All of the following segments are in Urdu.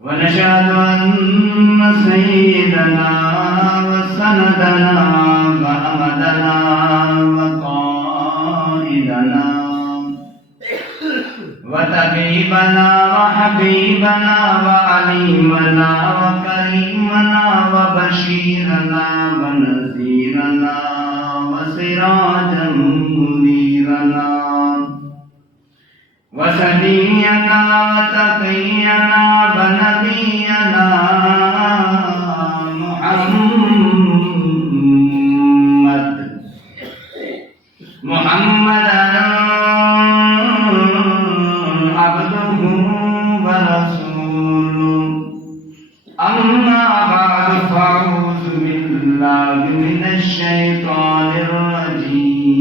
ونشهد أن سيدنا وسندنا وأمدنا وقائدنا وطبيبنا وحبيبنا وعليمنا وكريمنا وبشيرنا ونذيرنا وسراجا منيرنا وسدينا وتقينا ونبينا محمدا عبده ورسوله. أما بعد فأعوذ بالله من الشيطان الرجيم.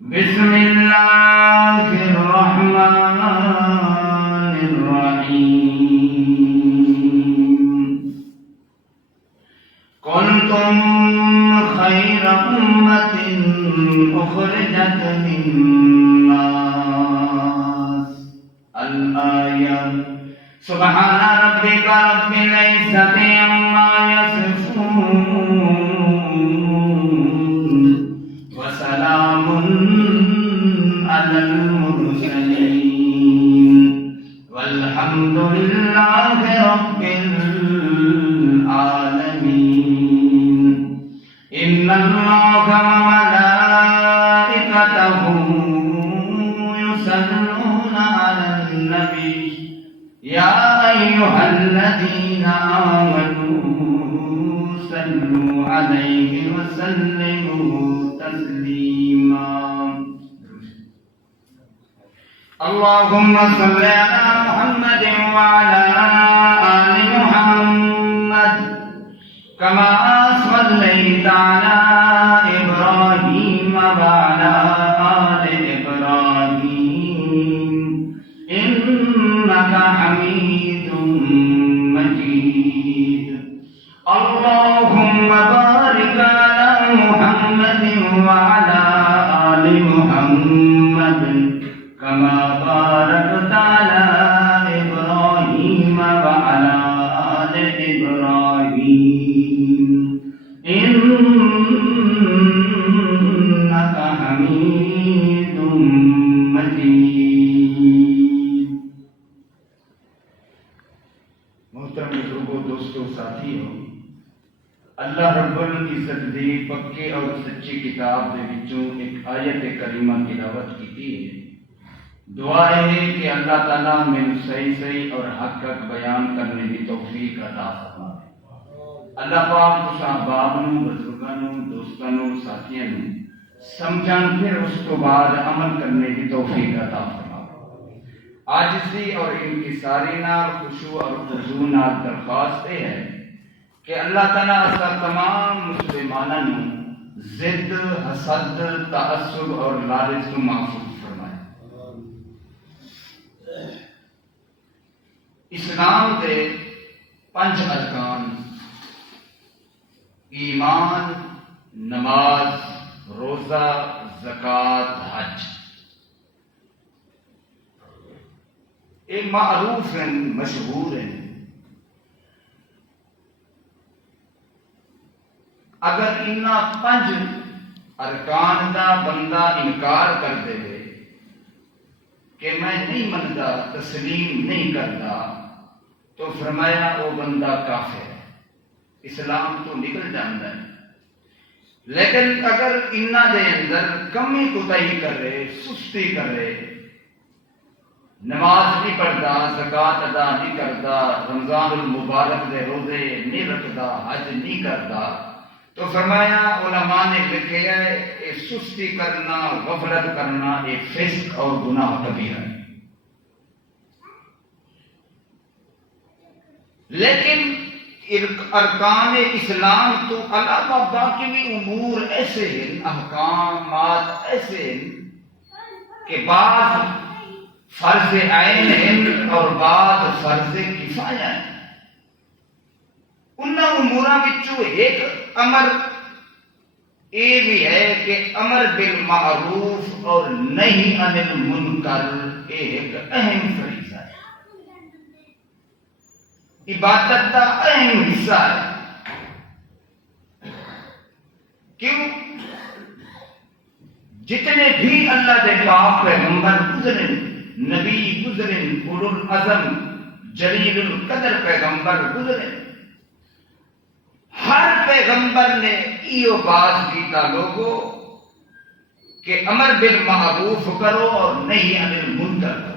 بسم الله الرحمن الرحيم. كنتم خير أمة أخرجت للناس. الآية. سبحان ربك رب العزة عما يصفون وسلام على المرسلين والحمد لله رب العالمين. إن الله وملائكته يصلون على النبي يا أيها الذين آمنوا صلوا عليه وسلموا تسليما. اللهم صل على محمد وعلى آل محمد كما صليت على إبراهيم وعلى آل إبراهيم إنك حميد مجيد. اللهم بارك على محمد وعلى آل محمد كما باركت على إبراهيم وعلى آل إبراهيم إنك حميد مجيد. محترم بزرگوں، دوستوں، ساتھیوں، اللہ رب العزت دی پکے اور سچی کتاب دے وچوں ایک آیت کریمہ تلاوت کیتی ہے. دعا ہے کہ اللہ تعالیٰ میں صحیح صحیح اور حق حق بیان کرنے کی توفیق عطا فرمائے. اللہ پاک اس احباب نو، بزرگاں نو، دوستاں نو، ساتھیاں نو سمجھن پھر اس تو بعد عمل کرنے کی توفیق عطا فرمائے. عاجزی اور انکساری نال، خشوع اور خضوع نال درخواست ہے کہ اللہ تعالیٰ اسا تمام مسلمانوں نو ضد، حسد، تعصب اور لالچ تو محفوظ فرمائے. اسلام دے 5 ارکان ایمان، نماز، روزہ، زکوٰۃ، حج ایک معروف ہیں، مشہور ہیں. اگر انہاں 5 ارکان دا بندہ انکار کر دے کہ میں نہیں منتا، تسلیم نہیں کرتا، تو فرمایا وہ بندہ کافر ہے، اسلام تو نکل جاتا ہے. لیکن اگر انہاں دے اندر کمی کوتاہی کرے، سستی کرے، نماز نہیں پڑھتا، زکوٰۃ ادا نہیں کرتا، رمضان المبارک دے روزے نہیں رکھتا، حج نہیں کرتا، تو فرمایا علماء نے لکھے ہے یہ سستی کرنا، غفلت کرنا، یہ فسق اور گناہ کبیرہ ہے۔ لیکن ارکان اسلام تو علاوہ باقی بھی امور ایسے ہیں، احکامات ایسے ہیں کہ بعض فرض عین ہیں اور بعض فرض کفایہ ہیں۔ ان اموراں وچوں ایک امر یہ بھی ہے کہ امر بالمعروف اور نہی عن المنکر ایک اہم فریضہ ہے، عبادت کا اہم حصہ ہے۔ کیوں؟ جتنے بھی اللہ دے پاک پیغمبر گزرے، نبی گزرے، اولو العزم جلیل القدر پیغمبر گزرے، ہر پیغمبر نے یہ بات کیتا لوگو کہ امر بالمعروف کرو اور نہی عن المنکر کرو۔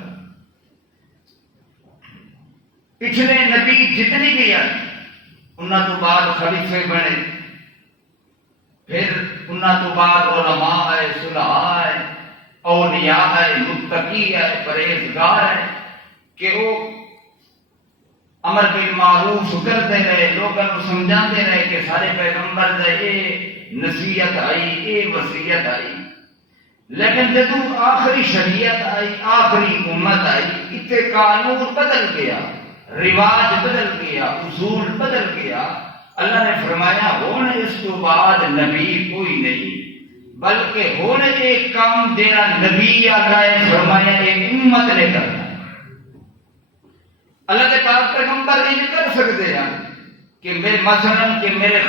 پچھلے نبی جتنی بھی ہیں انہاں تو بعد خلیفے بنے، پھر انہاں تو بعد علماء آئے، صلحاء آئے، اولیاء آئے، متقی آئے، پرہیزگار آئے کہ وہ امر بالمعروف کرتے رہے، لوگوں کو سمجھاتے رہے کہ سارے پیغمبر دے اے نصیحت آئی، اے وصیت آئی۔ لیکن جب آخری شریعت آئی، آخری امت آئی، اتنے قانون بدل گیا، رواج بدل گیا، اصول بدل گیا۔ اللہ نے فرمایا ہون اس تو بعد نبی کوئی نہیں، بلکہ ہون ایک کام دینا نبی اللہ نے فرمایا ایک امت نے کرنا۔ اللہ کے پاک پیغمبر یہ کر سکتے ہیں کہ میرے مثلا کہ میرے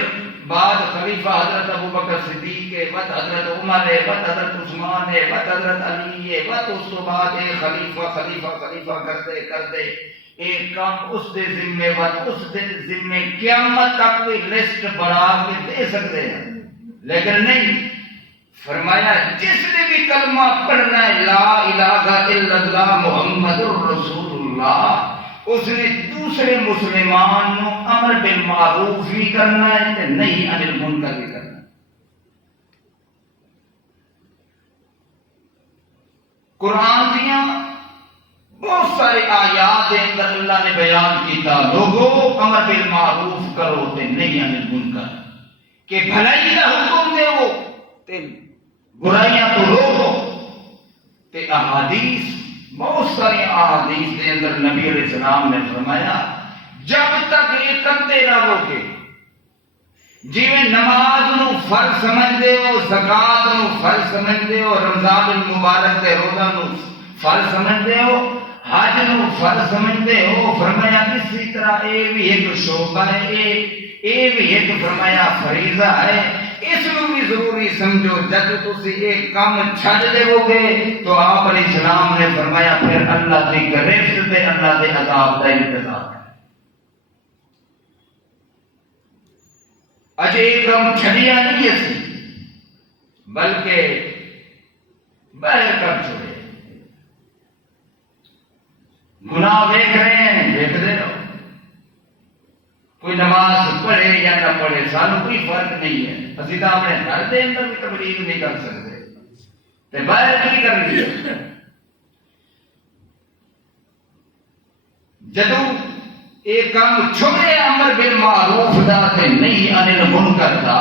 بعد خلیفہ حضرت ابوبکر صدیق ہے، وقت حضرت عمر ہے، وقت حضرت عثمان ہے، وقت حضرت علی ہے، وقت اس تو بعد ایک خلیفہ کرتے ایک کام اس دے ذمے وقت اس دے ذمے قیامت تک کوئی لسٹ بڑھا کے دے سکتے ہیں، لیکن نہیں۔ فرمایا جس نے بھی کلمہ پڑھنا ہے لا الہ الا اللہ محمد الرسول اللہ، اس نے دوسرے مسلمان نو امر بالمعروف بھی کرنا ہے تے نہیں عن المنکر بھی کرنا ہے۔ قرآن دیاں بہت سارے آیات کے اندر اللہ نے بیان کیتا لوگوں امر بالمعروف کرو تے نہیں عن المنکر، کہ بھلائی کا حکم دو تے برائیاں تو روکو۔ تے احادیث بہت ساری احادیث کے اندر نبی علیہ السلام نے فرمایا جب تک یہ کرتے رہو گے، جی میں نماز نو فرض سمجھتے ہو، زکات نو فرض سمجھتے ہو، رمضان المبارک کے روزہ نو فرض سمجھتے ہو، حج نو فرض سمجھتے ہو، فرمایا اسی طرح یہ بھی ایک شعبہ ہے، یہ بھی ایک فرمایا فریضہ ہے، اس کو بھی ضروری سمجھو۔ جب تسی ایک کام چھڈ دیو گے تو آپ علیہ السلام نے فرمایا پھر اللہ کی گرفت تے اللہ کے عذاب کا انتظار ہے۔ اجے ایک کام چھڈیا نہیں اسی بلکہ باہر کر چھوڑے، گناہ دیکھ رہے ہیں دیکھتے رہو، کوئی نماز پڑھے یا نہ پڑھے سانو کوئی فرق نہیں ہے، اسی تو اپنے گھر کے اندر بھی تبلیغ نہیں کر سکتے تے باہر کی کرنی ہے۔ جدو ایک کام چھوڑے امر بالمعروف دا تے نہیں عن المنکر دا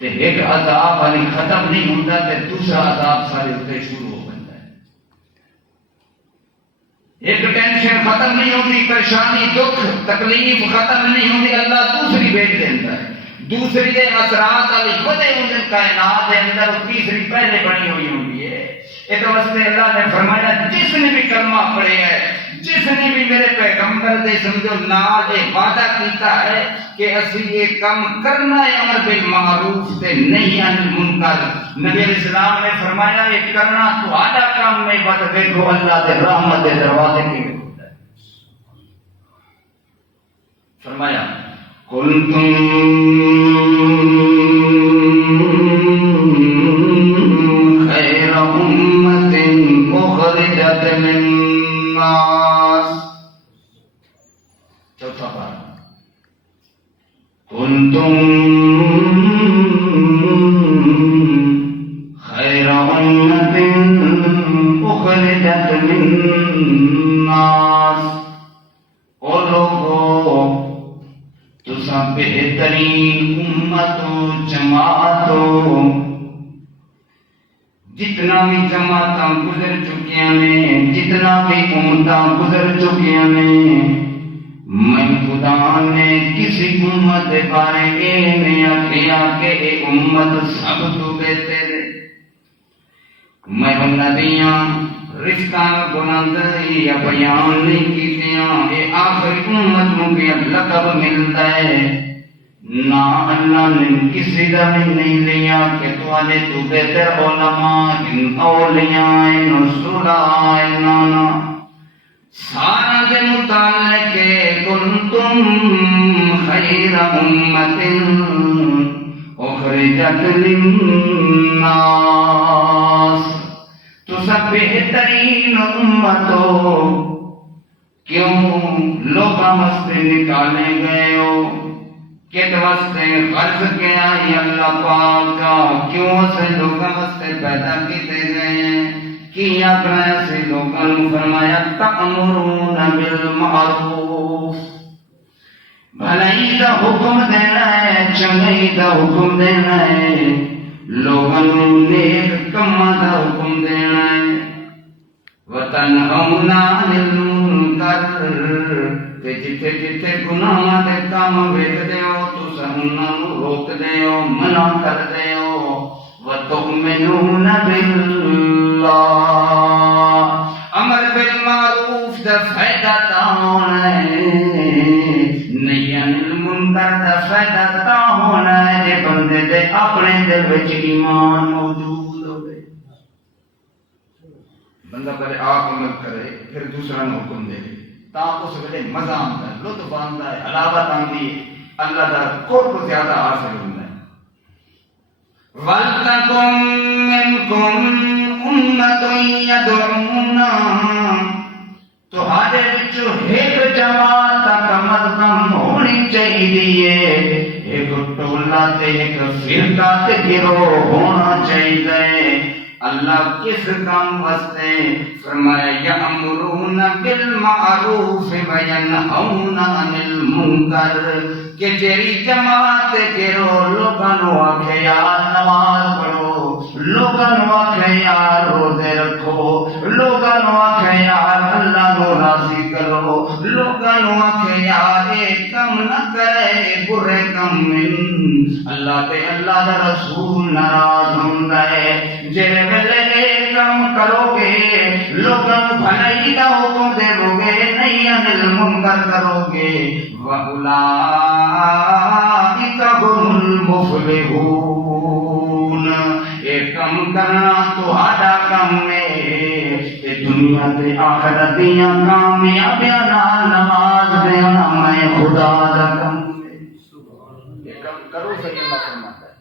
تے ایک عذاب علی ختم نہیں ہوندا تے دوسرا عذاب سارے اتنے شروع ہو جاتا ہے۔ ایک ٹینشن ختم نہیں ہوتی، پریشانی دکھ تکلیف ختم نہیں ہوتی، اللہ دوسری بھیج دیتا ہے، دوسری کے اثرات والی وجہ ان کائنات کے اندر تیسری پہلے بنی ہوئی ہوتی ہے۔ اس واسطے اللہ نے فرمایا جس نے بھی کلمہ پڑھے ہے، جس نے بھی میرے پیغمبر دے سمجھو نال وعدہ کیتا ہے کہ اسی یہ کام کرنا ہے امر بالمعروف تے نہیں عن المنکر، نبی علیہ السلام نے فرمایا یہ کرنا تہاڈا کام نہیں بس دیکھو اللہ دے رحمت دے دروازے کیویں کھلدا ہے۔ فرمایا کنتم خیر امۃ اخرجت کنتم خیر امت اخرجت للناس، او لوگو تساں بہترین امت و جماعت ہو۔ جتنا بھی جماعتاں گزر چکیاں نے، جتنا بھی امتاں گزر چکیاں نے، میں خدا نے کسی امت کے بارے یہ نہیں آخیا کہ یہ امت سب تو بہتر ہے۔ میں نبیاں رشتہ بلند یا بیان نہیں کیتیاں، یہ آخری امت نو بھی لقب ملتا ہے۔ نہ اللہ نے کسی کا بھی نہیں لیا کہ توانے تو بہتر علماء ان اولیاء ان صلاح نانا، سارا دے متعلق کنتم خیر امت اخرجت للناس، تو سب بہترین امت ہو۔ کیوں لوگاں واسطے نکالے گئے ہو؟ کت واسطے خرچ کیا ہے اللہ پاک کا؟ کیوں سے لوگاں واسطے پیدا کیتے گئے ہیں؟ کیا کرنا سے لوگاں نے فرمایا تأمرون بالمعروف، بھلائی دا حکم دینا ہے، چنگائی دا حکم دینا ہے، لوگاں نو نیک کماں دا حکم دینا ہے، وتنہون عن المنکر، تے جتے جتے گناہاں دے کام ویکھدے ہو تساں انہاں نوں روکدے ہو، منع کردے ہو، وتؤمنون باللہ، امر بالمعروف دا فائدہ تاں ہونا ہے، نہی عن المنکر دا فائدہ تاں ہونا ہے جے بندے دے اپنے دل وچ ایمان موجود ہوے۔ بندہ پہلے آپ عمل کرے پھر دوسرا نو حکم دے تا اس ویلے مزہ آتا ہے، لطف آتا ہے، حلاوت آتی ہے، اللہ کا قرب زیادہ حاصل ہوتا ہے۔ وَلْتَكُن مِّنكُمْ أُمَّةٌ يَدْعُونَ، تہاڈے وچوں ایک جماعت کم از کم ہونی چاہیے، ایک ٹولہ تے ایک فرقہ تے گروہ ہونا چاہیے۔ اللہ کس کام واسطے؟ فرمایا یأمرون بالمعروف وینہون عن المنکر، کہ تیری جماعت گروہ لوگاں نو آکھے یار نماز پڑھو، لوگاں نو آکھے یار روزے رکھو، لوگاں نو آکھے یار اللہ نو راضی کرو، لوگاں نو آکھے یار اے کم نہ کرے برے کم من اللہ تے اللہ دا رسول ناراض ہوندا ہے۔ جڑے ویلے اے کم کرو گے لوگاں نو بھلائی دا حکم دے گے، نہیں عن المنکر کرو گے، وَأُولَٰئِکَ هُمُ الْمُفْلِحُونَ، اے کم کرنا تہاڈا کم ہے، تے دنیا تے آخرت دیاں کامیابیاں نال نماز دینا میں خدا دا کم ہے۔ یہ کم کرو صحیح اللہ فرماتا ہے۔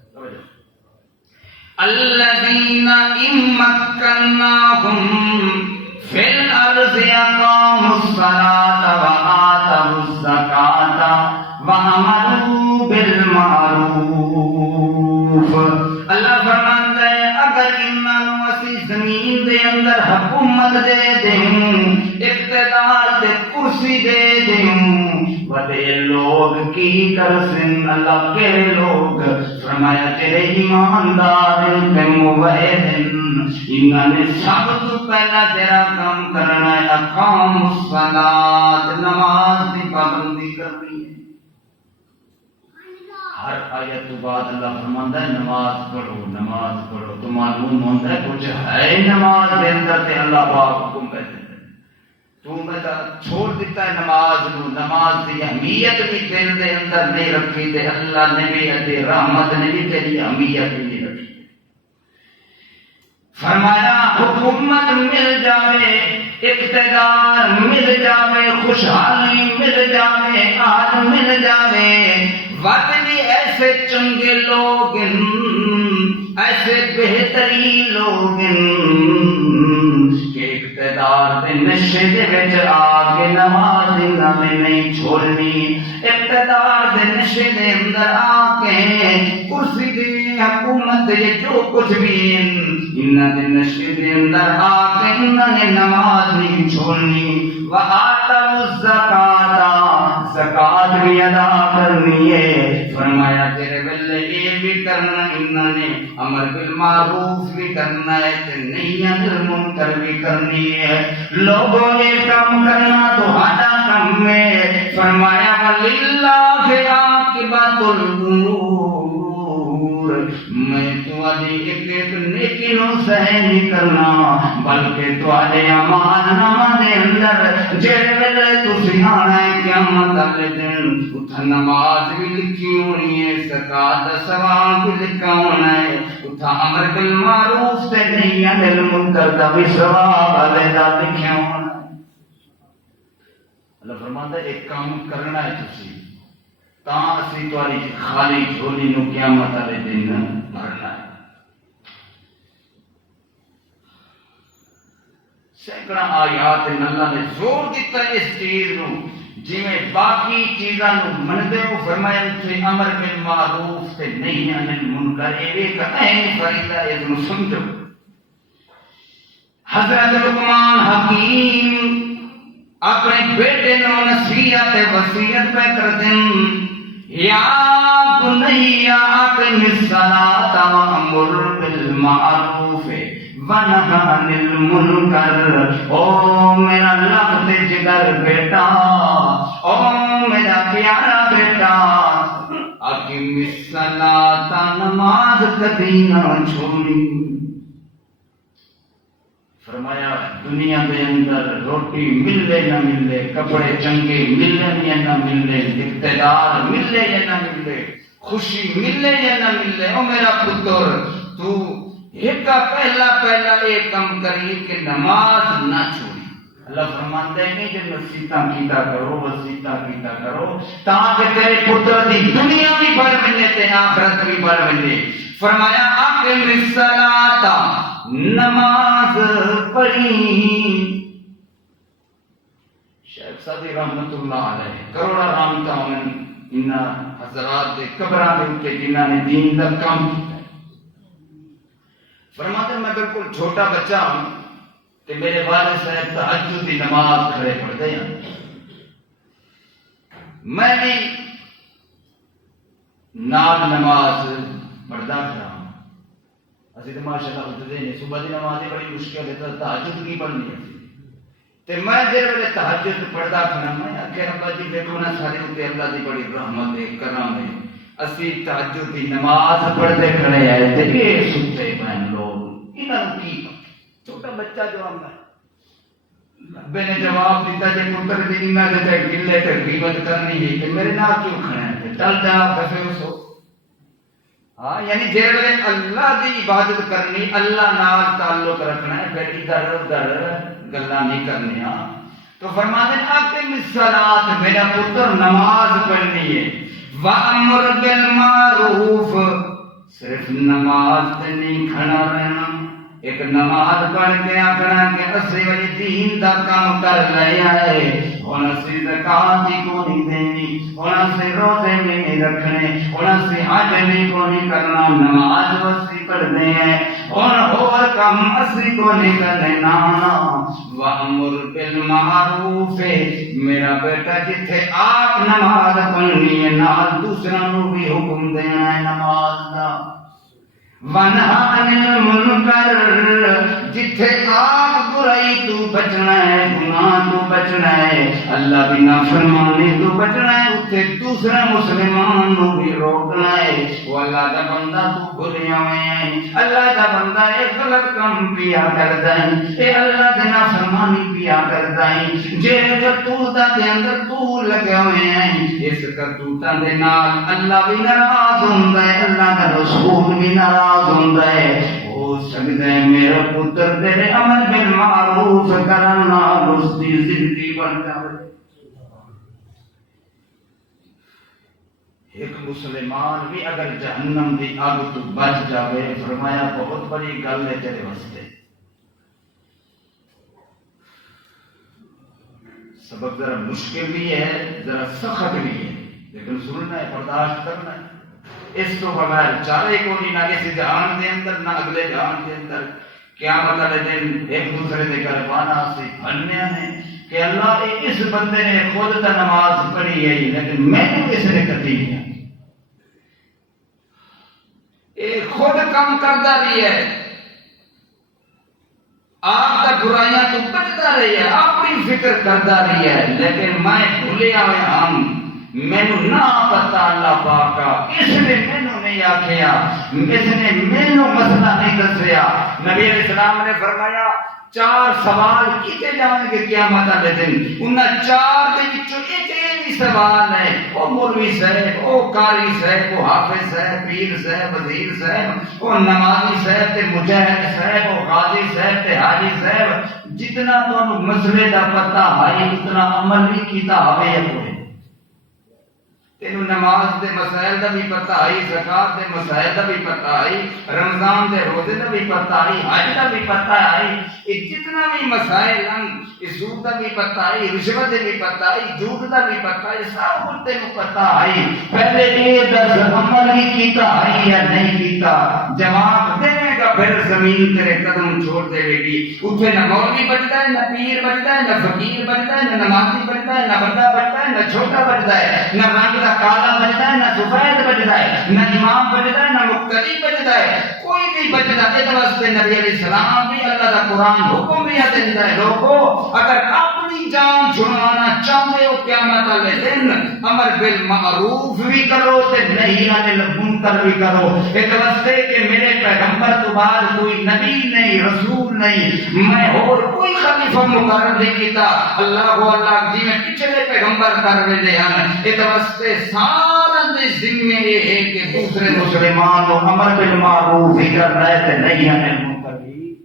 الذین ان مکناہم فی الارض اقاموا الصلاۃ وآتوا الزکاۃ وامروا بالمعروف، اللہ فرماتا ہے اگر انہاں نوں اسی زمین دے اندر حکومت دے دیں، اقتدار تے کرسی دے دیں، وڈے لوگ کی کرسن؟ اللہ کے لوگ؟ فرمایا تیرے ایماندار تے موحدین، انہاں نے سب تو پہلا تیرا کام کرنا ہے اقام الصلاۃ، نماز کی پابندی کرنی ہے۔ ہر آیت تو بعد اللہ فرماتا ہے نماز پڑھو نماز پڑھو، تو معلوم ہوتا ہے کچھ ہے نماز کے اندر تے اللہ پاک حکم کرتے ہیں۔ تو میں چھوڑ دیتا ہے نماز نو، نماز کی اہمیت بھی دل دے اندر نہیں رکھی تے اللہ نے بھی تے رحمت نے بھی تیری اہمیت نہیں رکھی۔ فرمایا حکومت مل جاوے، اقتدار مل جاوے، خوشحالی مل جاوے، آج مل جاوے، وقت بھی ایسے ایسے چنگے لوگ ایسے بہترین لوگ کہ اقتدار دے نشے دے وچ آ کے نماز انہاں نے نہیں چھوڑنی، اقتدار دے نشے دے اندر آ کے کرسی دی حکومت دے جو کچھ بھی انہاں دے نشے دے اندر آ کے انہاں نے نماز نہیں چھوڑنی۔ وَآتَوُا الزَّکَاةَ، زکات بھی ادا کرنی ہے۔ فرمایا تیرے ویلے یہ بھی کرنا، انہوں نے امر بالمعروف بھی کرنا ہے تے نہی عن المنکر بھی کرنی ہے۔ لوگوں یہ کام کرنا تہاڈا کم ہے۔ فرمایا وَلِلَّهِ عَاقِبَةُ الْأُمُورِ، میں تواڈی ایک ایک نیکی نو سہی نہیں کرنا بلکہ تواڈے اعمال نامہ دے اندر جڑے ویلے تسی آنا ہے قیامت والے دن اتھا نماز بھی لکھی ہونی ہے، زکات دا ثواب بھی لکھا ہونا ہے، اتھا امر بالمعروف تے نہی عن المنکر دا بھی ثواب علیحدہ لکھا ہونا ہے۔ اللہ فرماتا ہے ایک کام کرنا ہے تسی تاں اسی تواڈی خالی جھولی نو قیامت والے دن بھرنا ہے۔ سینکڑا آیات اللہ نے زور دیتا ہے اس چیز نو، جی میں باقی چیزاں نو مندے ہو، فرمایا اتھے امر بالمعروف تے نہیں عن المنکر، ایک اہم فریضہ ہے، اس نو سمجھو۔ حضرت لقمان حکیم اپنے بیٹے نو نصیحت وصیت پہ کر دیں، یا بنی اقم الصلاۃ وامر بالمعروف ونہ عن المنکر، او میرا لب تے جگر بیٹا، او میرا پیارا بیٹا، اقم الصلاۃ، نماز کبھی نہ چھوڑی۔ فرمایا دنیا دے اندر روٹی ملے نہ ملے، کپڑے چنگے ملے یا نہ ملے، اقتدار ملے یا نہ ملے، خوشی ملے یا نہ ملے، او میرا پتر تو ایک پہلا ایک کم کری کہ نماز نہ چھوڑی۔ اللہ فرماتا ہے کہ جب نصیحتاں کیتا کرو، وصیتاں کیتا کرو تاکہ تیرے پتر دی دنیا بھی بڑھ بنے تے آخرت بھی بڑھ بنے۔ فرمایا اقم الصلاۃ، نماز پڑھی۔ شیخ سعدی رحمت اللہ علیہ کروڑا رحمتاں انہاں حضرات دے قبراں دے اوتے جنہاں نے دین دا کام کیتا ہے۔ فرماتے میں بالکل چھوٹا بچہ ہوں کہ میرے والد صاحب تہجد کی نماز کھڑے پڑھتے ہیں، میں بھی نال نماز پڑھتا کھڑا ہوں۔ اسی تو ماشاء اللہ اٹھتے ہیں، صبح کی نماز بڑی مشکل ہے، تہجد کی پڑھنی ہے تے میں جے ویلے تہجد پڑھتا کھڑا میں آخیا ابا جی دیکھو نا سارے اوپر اللہ دی بڑی رحمت ہے، کرم ہے، اسی تہجد کی نماز پڑھتے کھڑے ہیں تے اے ستے پے لوگ، انہاں نوں کی چھوٹا بچہ جو آندا ہے ابے نے جواب دیتا جے پتر دی انہاں دے تے گلے تے غیبت کرنی ہے تے میرے نال کیوں کھڑا ہے، چل جا پھر سو۔ ہاں یعنی جے ویلے اللہ دی عبادت کرنی، اللہ نال تعلق رکھنا ہے، پھر ادھر ادھر گلاں نہیں کرنی۔ تو فرماتے ہیں اقم الصلاۃ، میرا پتر نماز پڑھنی ہے، وامر بالمعروف، صرف نماز تے نہیں کھڑا رہنا، ایک نماز پڑھ کے آخنا کہ اسی وجہ دین دا کام کر لیا ہے، ہن اسی زکات ہی کو نہیں دینی، ہن اسی روزے نہیں رکھنے، ہن اسی حج نہیں کو نہیں کرنا، نماز اسی پڑھتے ہیں، ہن اور کام اسی کو نہیں کرنے۔ نا وامر بالمعروف، میرا بیٹا جتھے آپ نماز پڑھنی ہے نال دوسرا نو بھی حکم دینا ہے نماز دا۔ ونہا عن المنکر، جتھے آپ برائی تو بچنا ہے، گناہ تو بچنا ہے، اللہ بھی نافرمانی تو بچنا ہے، اتھے دوسرا مسلمان نو بھی روکنا ہے۔ وہ اللہ دا بندہ تو بھولیا ہوئے ہیں، اللہ دا بندہ ایک غلط کام پیا کردا ہے، اے اللہ دی نافرمانی پیا کردا ہے، جے کرتوتاں دے اندر تو لگے ہوئے ہیں، اس کرتوتاں دے نال اللہ بھی ناراض ہوندا ہے، اللہ دا رسول بھی ناراض ہوندا ہے۔ ہو سکدا ہے میرا پتر تیرے امر بالمعروف کرن نال اس دی زندگی بن جاوے۔ ایک مسلمان بھی اگر جہنم دی اگ تو بچ جاوے فرمایا بہت بڑی گل ہے تیرے واسطے. سبق ذرا مشکل بھی ہے ذرا سخت بھی ہے لیکن سننا ہے برداشت کرنا ہے. اس تو بغیر چارے کو نہیں نہ اس جہان دے اندر نہ اگلے جہان دے اندر. قیامت والے دن ایک دوسرے دے گھر بانا سے بھننے ہیں کہ اللہ اس بندے نے خود تو نماز پڑھی ہے لیکن میں نے کس نے کٹی ہے. یہ خود کام کرتا بھی ہے آپ کا برائیاں تو بچتا رہی ہے اپنی فکر کرتا رہی ہے لیکن میں بھولیا ہوں مینو نہ پتا اللہ پاک کا اس نے مینو نہیں آخیا اس نے مینو مسئلہ نہیں دسیا. نبی علیہ السلام نے فرمایا 4 سوال کیتے جائیں گے قیامت والے دن. انہاں 4 دے وچوں ایک ہی سوال ہے او مولوی صاحب او قاری صاحب او حافظ صاحب پیر صاحب وزیر صاحب او نمازی صاحب تے مجاہد صاحب او غازی صاحب تے حاجی صاحب جتنا تانوں مسئلے دا پتہ ہے اتنا عمل بھی کیتا ہوے یا کوئی تینوں نماز دے مسائل دا بھی پتہ ہے زکات دے مسائل دا بھی پتہ ہے رمضان دے روزے دا بھی پتہ ہے حج دا بھی پتہ ہے یہ جتنا بھی مسائل ہیں اس سود دا بھی پتہ ہے رشوت دے بھی پتہ ہے جھوٹ دا بھی پتہ ہے سب کچھ تینوں پتہ ہے. پہلے یہ دس عمل بھی کیتا ہے یا نہیں کیتا جواب دے گا پھر زمین تیرے قدم چھوڑ دے گی. اتنے نہ مولوی بچتا ہے نہ پیر بچتا ہے نہ فقیر بچتا ہے نہ نمازی بچتا ہے نہ بڑا بچتا ہے نہ چھوٹا بچتا ہے نہ رنگ کالا بچتا ہے نہ سفید بچتا ہے نہ امام بچتا ہے نہ مقتدی بچتا ہے کوئی نہیں بچتا. اس واسطے نبی علیہ السلام بھی اللہ کا قرآن حکم بھی دیتا ہے لوگوں اگر اپنی جان چھڑوانا چاہتے ہو قیامت والے دن امر بالمعروف بھی کرو تے نہی عن المنکر بھی کرو. اس واسطے کہ میرے پیغمبر تو بعد کوئی نبی نہیں رسول نہیں میں اور کوئی خلیفہ مقرر نہیں کیتا اللہ کو اللہ جی میں پچھلے پیغمبر کر رہے ہیں. اس واسطے سارا دے ذمہ یہ ہے کہ دوسرے مسلمان کو امر بالمعروف بھی کرنا ہے تے نہیں عن المنکر بھی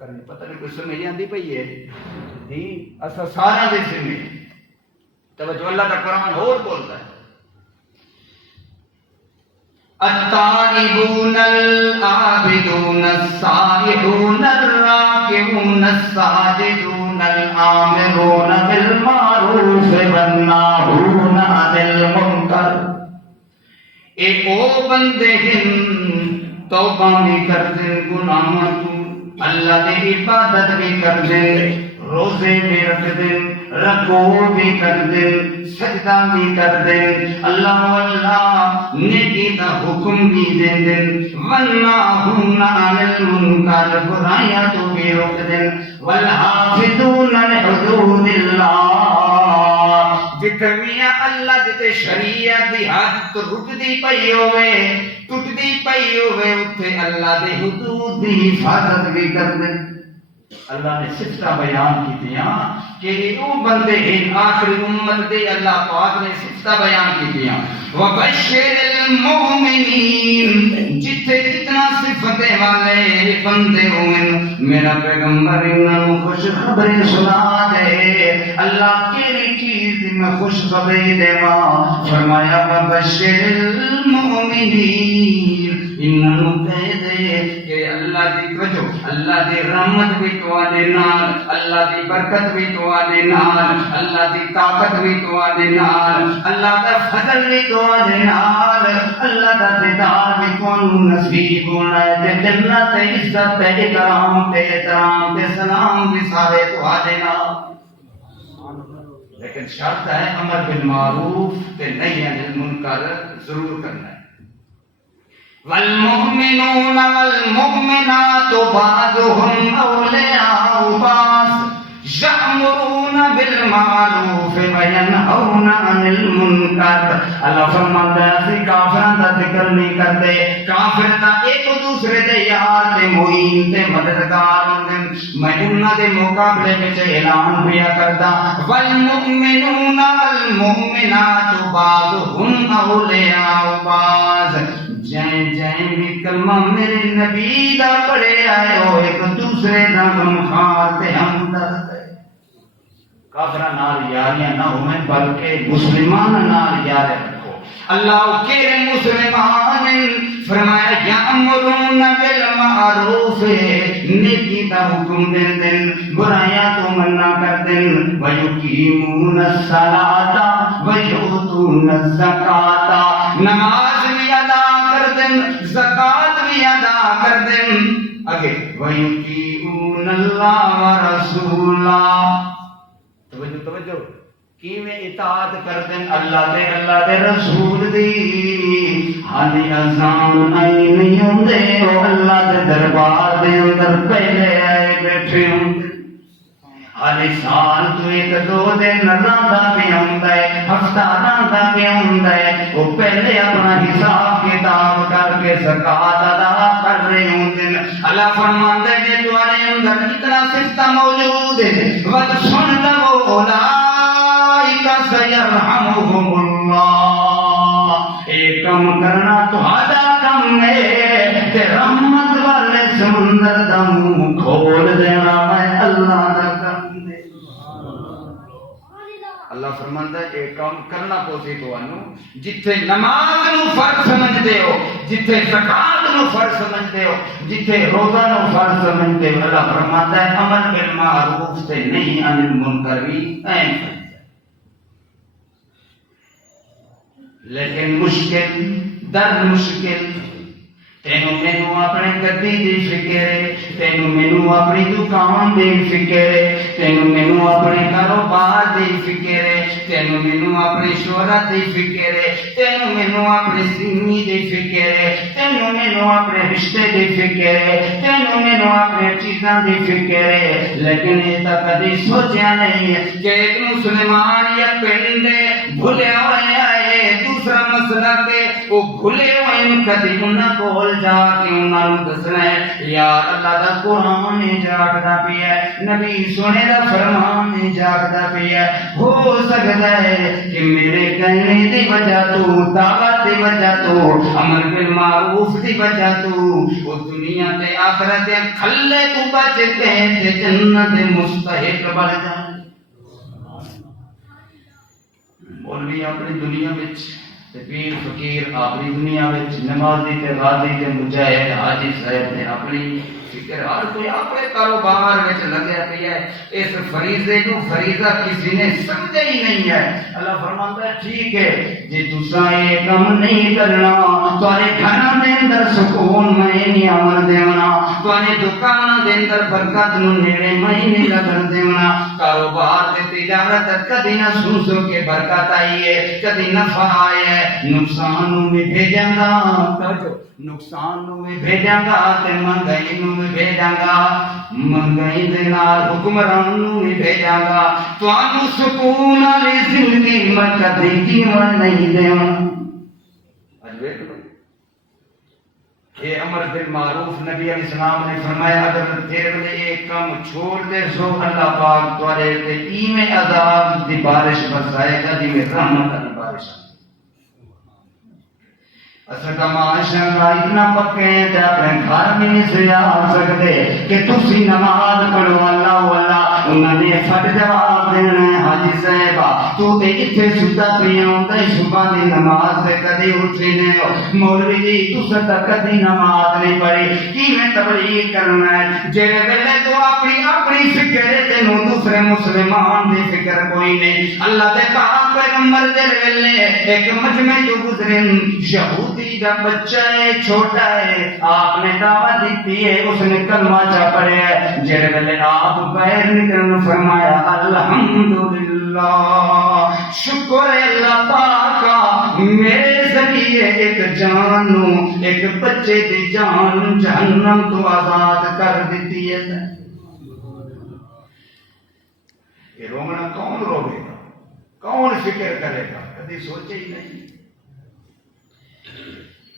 کرنا. پتہ نہیں کوئی سمجھ آندی پئی ہے نہیں اسا سارا دے ذمہ. توجہ اللہ کا قرآن اور بولتا ہے التائبون العابدون السائحون الراكعون الساجدون الآمرون بالمعروف والناهون عن المنکر. اے او بندے ہیں توبہ بھی کر دیں گناہوں تو اللہ کی عبادت بھی کر دیں روزے بھی رکھ دیں رکوع بھی کر دیں سجدہ بھی کر دیں اللہ اللہ نیکی کا حکم بھی دے دیں والناہون عن المنکر برائیاں تو بھی روک دیں والحافظون لحدود اللہ. جتنیاں اللہ جتے شریعت دی حد تو رکدی پئی ہوئے ٹوٹدی پئی ہوئے اتھے اللہ دے حدود دی حفاظت بھی کر دیں. اللہ نے صفتہ بیان کی دیا کہ وہ بندے ہیں آخری امت دے اللہ پاک نے صفتہ بیان کی دیا وَبَشِّرِ الْمُؤْمِنِينَ جتنے جتنا صفتیں والے بندے ہوئے میرا پیغمبر انہوں خوش خبریں سنا دے. اللہ کیری چیز میں خوش خبریں دے فرمایا وَبَشِّرِ الْمُؤْمِنِينَ انہوں کہہ دے کہ اللہ دی وجہ اللہ دی رحمت بھی تو آدے نال اللہ دی برکت بھی تو آدے نال اللہ دی طاقت بھی تو آدے نال اللہ دا فضل بھی تو آدے نال اللہ دا دیدار بھی تو نصیب ہونا ہے تے جنت عزت تے اکرام تے احترام تے سلام بھی سارے تو آدے نال. لیکن شرط ہے امر بالمعروف تے نہی عن المنکر ضرور کرنا ہے. والمؤمنون والمؤمنات بعضهم أولياء بعض يأمرون بالمعروف وينهون عن المنکر. اللہ فرماتا ہے اسی کافراں دا ذکر نہیں کرتے کافر تا ایک دوسرے دے یار تے معین تے مددگار ہوندے میں انہاں دے مقابلے وچ اعلان پیا کردا والمؤمنون والمؤمنات بعضهم أولياء بعض. جائیں جائیں بھی کلمہ میرے نبی دا پڑھے آئے ہو ایک دوسرے دا غمخوار تے ہمدرد ہے. کافرہ نال یاریاں نہ ہوئیں بلکہ مسلمان نال یارے رکھو اللہ کے مسلمان فرمایا یامرون بالمعروف نیکی دا حکم دین دین برائیاں تو منع کر دین ویقیمون الصلاۃ ویؤتون الزکاۃ نماز بھی ادا کر دین زکات بھی ادا کر دین آگے ویقیمون اللہ ورسولہ توجہ کیویں اطاعت کردن اللہ دے رسول دی حالی اذان آئی نہیں ہوندے او اللہ دے دربار دے اندر پہلے آئے بیٹھے ہوندے حالی سال تو ایک دو دن راندا پہ ہوندا ہے ہفتہ راندا پہ ہوندا ہے وہ پہلے اپنا حساب کتاب کر کے زکات ادا کر رہے ہوندے اللہ فرماندا ہے کہ تمہارے اندر اتنا صفت موجود ہے ود سن لو سیرحمہم اللہ ایک کم کرنا تہاڈا کم ہے تے رحمت والے سمندر دا منہ کھول دینا میں اللہ دا کم ہے اللہ فرماندا ہے ایک کام کرنا پوسی تانوں جتھے نماز نو فرض سمجھدے ہو جتھے زکات نو فرض سمجھدے ہو جتھے روزہ نو فرض سمجھدے ہو اللہ فرماندا ہے امر بالمعروف سے نہیں عن المنکر بھی این لیکن مشکل در مشکل تینوں مینوں اپنے گدی دی فکر ہے تینوں مینوں اپنی دکان دی فکر ہے تینوں مینوں اپنے کاروبار دی فکر ہے تینوں مینوں اپنی شہرت دی فکر ہے تینوں مینوں اپنی سینی دی فکر ہے تینوں مینوں اپنے رشتے دی فکر ہے تینوں مینوں اپنے چیزاں دی فکر ہے لیکن یہ تو کبھی سوچیا نہیں ہے کہ ایک مسلمان یا پنڈ بھولیا ہوا ہے دوسرا مسئلہ کہ وہ بھولے ہوئے کدی انہاں کول جا کے انہاں نوں دسنا ہے یار اللہ دا قرآن جاگدا پیا ہے نبی سونے دا فرمان جاگدا پیا ہے ہو سکتا ہے کہ میرے کہنے دی وجہ تو دعوت دی وجہ تو امر بالمعروف دی وجہ تو وہ دنیا تے آخرت دے کھلے تو بچ کے تے جنت دے مستحق بن جائے مولوی اپنی دنیا وچ تے پیر فقیر اپنی دنیا وچ نمازی تے غازی تے مجاہد حاجی صاحب نے اپنی فکر ہر کوئی اپنے کاروبار وچ لگیا پیا ہے اس فریضے کو فریضہ کسی نے سمجھا ہی نہیں ہے اللہ فرماتا ہے ٹھیک ہے جے تساں یہ کام نہیں کرنا تواڈے گھراں دے اندر سکون میں نہیں آون دینا تواڈے دکاناں دے اندر برکت نوں نیڑے میں نہیں لگن دینا کاروبار تے تجارت کدی نہ سوسو کے برکت آئی ہے کدی نفع آیا ہے نقصان نوں بھی بھیجاں گا نقصان نوں بھی بھیجاں گا تے مہنگائی نوں بھی بھیجاں گا مہنگائی دے نال حکمران نوں بھی بھیجاں گا تانوں سکون والی زندگی میں کدی جیون نہیں دیواں اج ویکھ لو یہ امر بالمعروف نبی علیہ السلام نے فرمایا اگر تیرے لئے ایک کام چھوڑ دے سو اللہ پاک تورے تے ایویں عذاب دی بارش برسائے گا جویں رحمت دی بارش اصل کا ماشاءاللہ اتنا پکے ہیں کہ اپنے گھر میں نہیں سے آ سکتے کہ تسی نماز پڑھو اللہ اللہ انہوں نے فٹ جواب دینا ہے حاجی صاحبہ تو تے اتنے ستا پیا ہوتا ہے صبح دی نماز سے کدی اٹھے نہیں ہو مولوی جی تسا تا کدی نماز نہیں پڑھی کی میں تبلیغ کرنا ہے جے ویلے تو اپنی فکر ہے تینوں دوسرے مسلمان دی فکر کوئی نہیں اللہ دے پاک پیغمبر دے ویلے ایک مجمع جو گزرے یہودی کا بچہ ہے چھوٹا ہے آپ نے دعوت دیتی ہے اس نے کلمہ چا پڑھا ہے جے ویلے آپ باہر نکلن فرمایا الحمدللہ شکر اللہ پاک میرے ذریعے ایک جان ایک بچے دی جان جہنم تو آزاد کر دیتی ہے یہ رونا کون روے گا کون فکر کرے گا کبھی سوچے ہی نہیں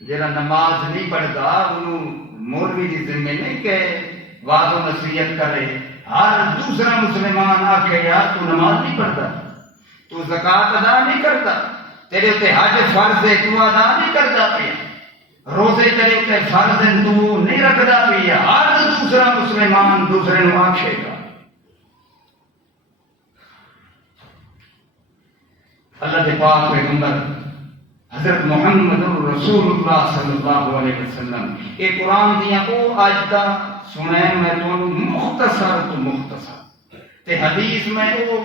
جڑا نماز نہیں پڑھتا انہوں مولوی کی ذمہ نہیں کہ واض و نصیحت کرے ہر دوسرا مسلمان آکھے یار تو نماز نہیں پڑھتا تو زکات ادا نہیں کرتا تیرے تے حج فرض ہے تو ادا نہیں کرتا پیا روزے تیرے تے فرض ہے تو نہیں رکھتا پیا ہر دوسرا مسلمان دوسرے نو آکھے گا اللہ کے پاک پیغمبر حضرت محمد رسول اللہ صلی اللہ علیہ وسلم یہ قرآن دیا وہ آیتاں سنے میں تو مختصر تو مختصر تے حدیث میں وہ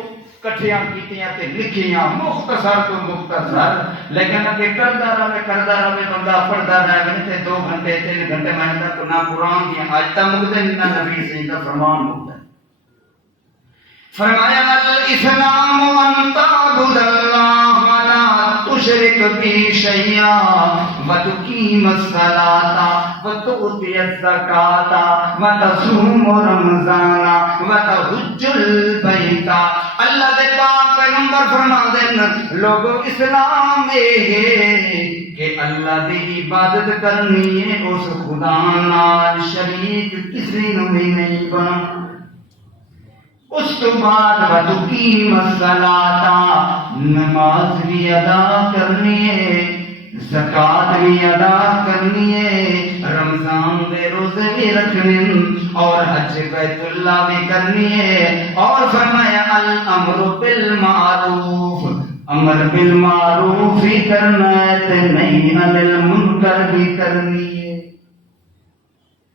کٹھیاں کیتیاں تے لکھیاں مختصر تو مختصر، لیکن اگر کردا رہے بندہ پڑھدا رہے تے 2 گھنٹے 3 گھنٹے میں تک نہ قرآن دیا آیتاں مکدے نہ نبی سے کا فرمان مکدا۔ فرمایا الاسلام ان تعبد اللہ ولا تشرک به شیئا وتقیم الصلاۃ وتؤتی الزکاۃ وتصوم رمضان وتحج البیت۔ اللہ دے پاک پیغمبر فرماندے ہیں لوگوں اسلام ہے کہ اللہ دی عبادت کرنی ہے اس خدا نال شریک کسی نو بھی نہیں بنانا۔ اس تو بعد وَتُقِيمَ الصَّلَاةَ نماز بھی ادا کرنی ہے، زکوٰۃ بھی ادا کرنی ہے، رمضان دے روزے بھی رکھنے اور حج بیت اللہ بھی کرنی ہے، اور فرمایا الامر بالمعروف، امر بالمعروف ہی کرنا ہے تے نہیں عن المنکر بھی کرنی ہے۔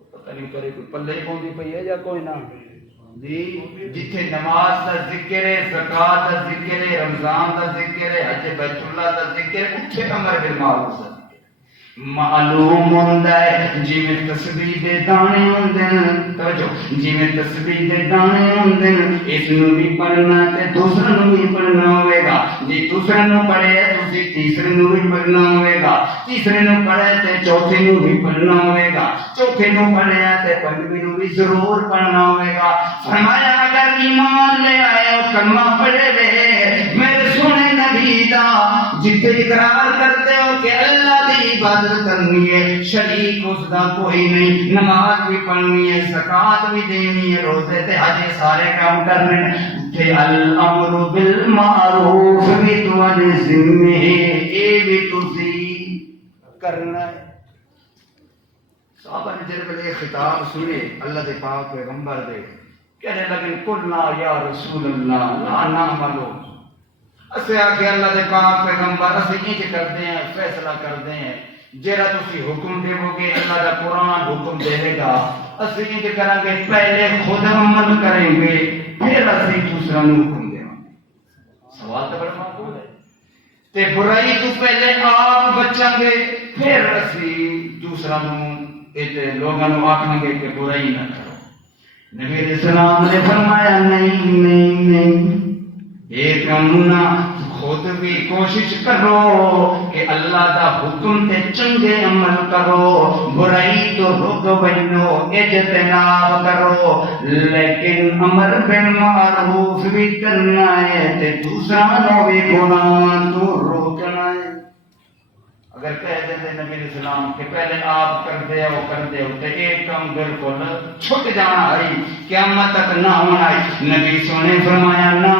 پتہ نہیں کرے کوئی پلے پوندی پئی ہے یا کوئی نہ جی، جتھے نماز دا ذکر ہے، زکوٰۃ دا ذکر ہے، رمضان دا ذکر ہے، حج بیت اللہ دا ذکر ہے، اتھے امر بالمعروف دا ذکر ہے۔ معلوم ہوندا ہے جویں تسبیح دے دانے ہوندے ہیں، توجہ، جویں تسبیح دے دانے ہوندے ہیں، اس نوں بھی پڑھنا تے دوسرے نوں بھی پڑھنا ہوے گا، جی دوسرے نوں پڑھے تسی تیسرے نوں بھی پڑھنا ہوے گا، تیسرے نوں پڑھے تے چوتھے نوں بھی پڑھنا ہوے گا، چوتھے نوں پڑھے تے پنجویں نوں بھی ضرور پڑھنا ہوے گا۔ فرمایا اگر ایمان لے آئے ہو کلمہ پڑھے ہوئے میرے سونے نبی دا جتے اقرار کرتے ہو کہ اللہ دی عبادت کرنی ہے، شریک اس دا کوئی نہیں، نماز بھی پڑھنی ہے، زکوٰۃ بھی دینی ہے، روزے تے حج سارے کام کرنے تے الامر بالمعروف بھی تمہارے ذمہ ہے، اے بھی تسی کرنا ہے۔ صحابہ نے جب یہ خطاب سنے اللہ دے پاک پیغمبر دے کہنے لگے قلنا یا رسول اللہ لا نعملو، اسے آکے اللہ دے پاک پیغمبر اسے انج کرتے ہیں، فیصلہ کرتے ہیں جیرا تسی حکم دے گے اللہ دا قرآن حکم دے گا، اسے انج کریں گے پہلے خود عمل کریں گے پھر اسے دوسرا نو حکم دے گا۔ سوال تو بڑا معقول ہے، تے برائی تو پہلے آپ بچیں گے پھر اسے دوسرا نو لوگوں کو آکھیں گے کہ برائی نہ کرو۔ نبی علیہ السلام نے فرمایا نہیں نہیں نہیں، ایک نہ خود بھی کوشش کرو کہ اللہ دا حکم تے چنگے عمل کرو، برائی تو رک بنو اجتناب کرو، لیکن امر بالمعروف بھی کرنا ہے تے دوسرا نو بھی گناہ تو روکنا ہے۔ اگر کہہ دیتے نبی علیہ السلام کہ پہلے آپ کر دے تو ایک کام بالکل چھٹ جانا ہے، قیامت تک نہ ہونا ہے۔ نبی سونے فرمایا نا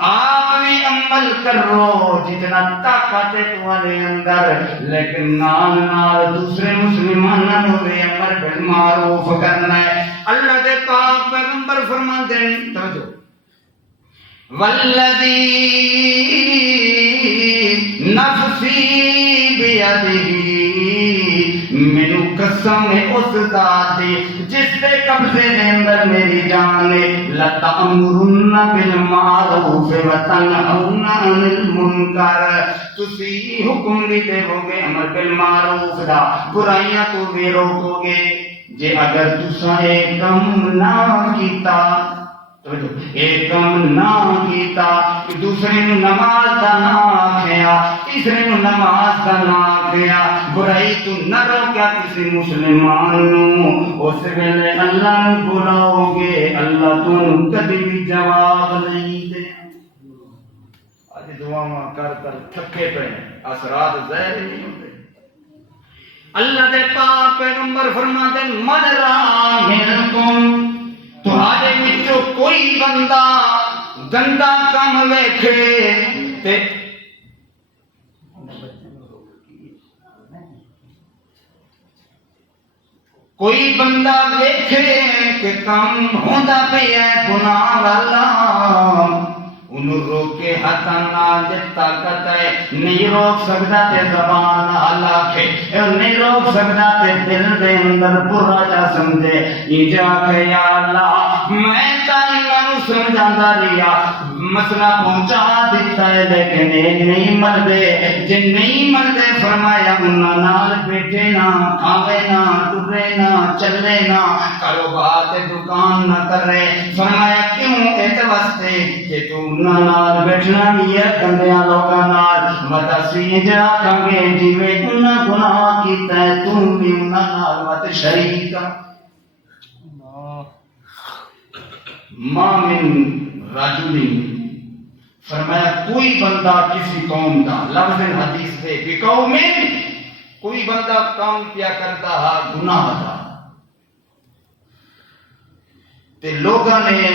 آپ بھی عمل کرو جتنا طاقت ہے تمہارے اندر، لیکن نال نال دوسرے مسلمانوں کو بھی امر بالمعروف کرنا ہے۔ اللہ دے پاک پیغمبر فرماتے ہیں توجہ والذی نفسی مینو قسم اس ذات جس کے قبضے دے اندر میری جان ہے، لتأمرن بالمعروف وتنہون عن المنکر، تسی حکم بھی دے گے امر بالمعروف دا، برائیاں تو بھی روکو گے، جے اگر تساں ایک کم نہ کیتا ایک کم نہ کیتا، دوسرے نو نماز دا نہ آکھیا، تیسرے نو نماز دا نہ آکھیا، برائی تو نہ روکیا کسی مسلمان نو، اس ویلے اللہ نو بلاؤ گے اللہ تم کبھی بھی جواب نہیں دے۔ آج دعاواں کر کر تھکے پے اثرات ظاہر نہیں ہوتے۔ اللہ دے پاک پیغمبر فرماتے ہیں من راہ منکم، تہاڈے وچوں کوئی بندہ گندا کام ویکھے تے کوئی بندہ ویکھے کہ کام ہوندا پیا ہے گناہ والا، انہوں روک کے ہاتھاں نال دے طاقت ہے نہیں روک سکدا تے زبان نال آکھے نہیں روک سکدا تے دل دے اندر برا جا سمجھے یہ جا کہ یا اللہ میں تا انہاں سمجھاندا رہیا مسئلہ پہنچا دیتا ہے لیکن ایک نہیں مردے جن نہیں مردے فرمایا انہاں نال بیٹھے نہ کھاوے نہ ٹرے نہ چلے نہ کاروبار تے دکان نہ کرے فرمایا کیوں اس واسطے کہ تو انہاں نال بیٹھنا بھی ہے گندیاں لوگاں نال مت سی جا کھانگے جیویں انہاں گناہ کیتا ہے تم بھی انہاں نال مت شریک ما من رجل فرمایا کوئی بندہ کسی قوم کا لفظ حدیث دے بقوم کوئی بندہ کام کیا کرتا ہے گناہ تھا تے لوگوں نے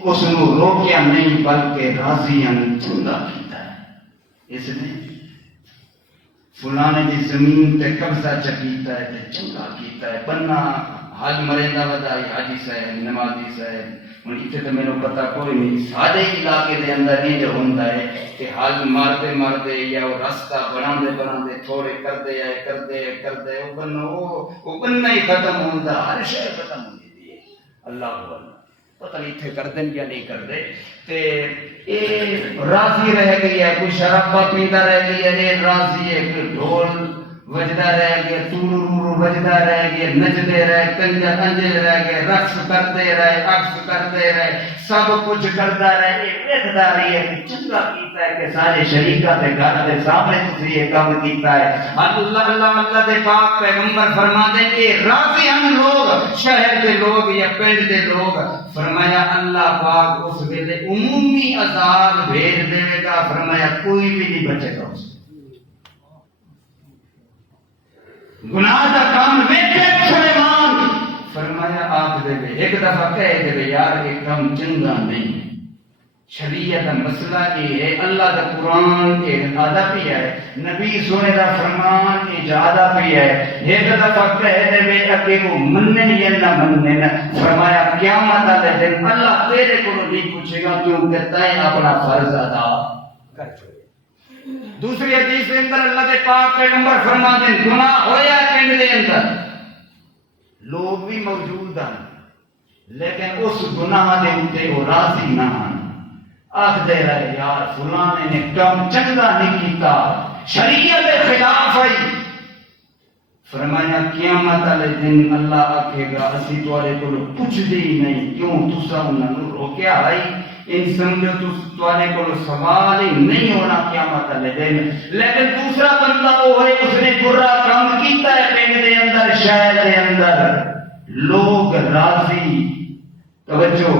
اس نو روکیا نہیں بلکہ راضیاں چنگا کیتا ہے اس نے فلانے دی زمین تے قبضہ چکیتا ہے تے چنگا کیتا ہے بننا حج مرندہ ودائی حاجی صاحب نمازی صاحب ہوں اتنے تو میرے پتا کوئی نہیں سارے علاقے دے اندر یہ جو ہوتا ہے کہ حل مارتے مارتے یا وہ راستہ بنا تھوڑے کرتے وہ بننا ہی ختم ہوتا ہر شہر ختم ہوتی ہے اللہ پتہ نہیں اتنے کرتے یا نہیں کرتے تے یہ راضی رہ گئی ہے کوئی شرابہ پیتا رہ گئی ہے یہ راضی ہے کوئی ڈھول وجدا رہ گیا تورو وجدا رہ گیا نچدے رہے کنجا کنجے رہ گئے رقص کرتے رہے عکس کرتے رہے سب کچھ کرتا رہے دیکھتا رہی ہے کہ چنگا کیتا ہے کہ سارے شریکہ دے گھر دے سامنے تسی یہ کام کیتا ہے اللہ اللہ اللہ دے پاک پیغمبر فرما دے کہ راضی ہم لوگ شہر دے لوگ یا پنڈ دے لوگ فرمایا اللہ پاک اس ویلے عمومی عذاب بھیج دے گا فرمایا کوئی بھی نہیں بچے گا اس گناہ دا کام ویکھے سلیمان فرمایا آپ دے ایک دفعہ کہہ دے یار یہ کام چنگا نہیں شریعت کا مسئلہ یہ ہے اللہ کا قرآن ارادہ بھی ہے نبی سونے کا فرمان اجازہ بھی ہے ایک دفعہ کہہ دے اگے وہ مننے یا نہ مننے فرمایا قیامت والے دن اللہ تیرے کو نہیں پوچھے گا کیونکہ تے اپنا فرض ادا کر چکے دوسری حدیث کے اندر اللہ کے پاک پیغمبر فرماتے ہیں گناہ ہویا پنڈ دے اندر لوگ بھی موجود ہیں لیکن اس گناہ دے اوتے وہ راضی نہ ہیں آخدے رہے یار فلانے نے کم چنگا نہیں کیتا شریعت کے خلاف ہے فرمایا قیامت والے دن اللہ آکھے گا اسی تواڈے کول پوچھدے ہی نہیں کیوں تساں انہاں نوں روکیا ہے ان سمجھو تواڈے کول سوال ہی نہیں ہونا قیامت والے دن لیکن دوسرا بندہ وہ ہے اس نے برا کام کیتا ہے پنڈ دے اندر شہر دے اندر لوگ راضی توجہ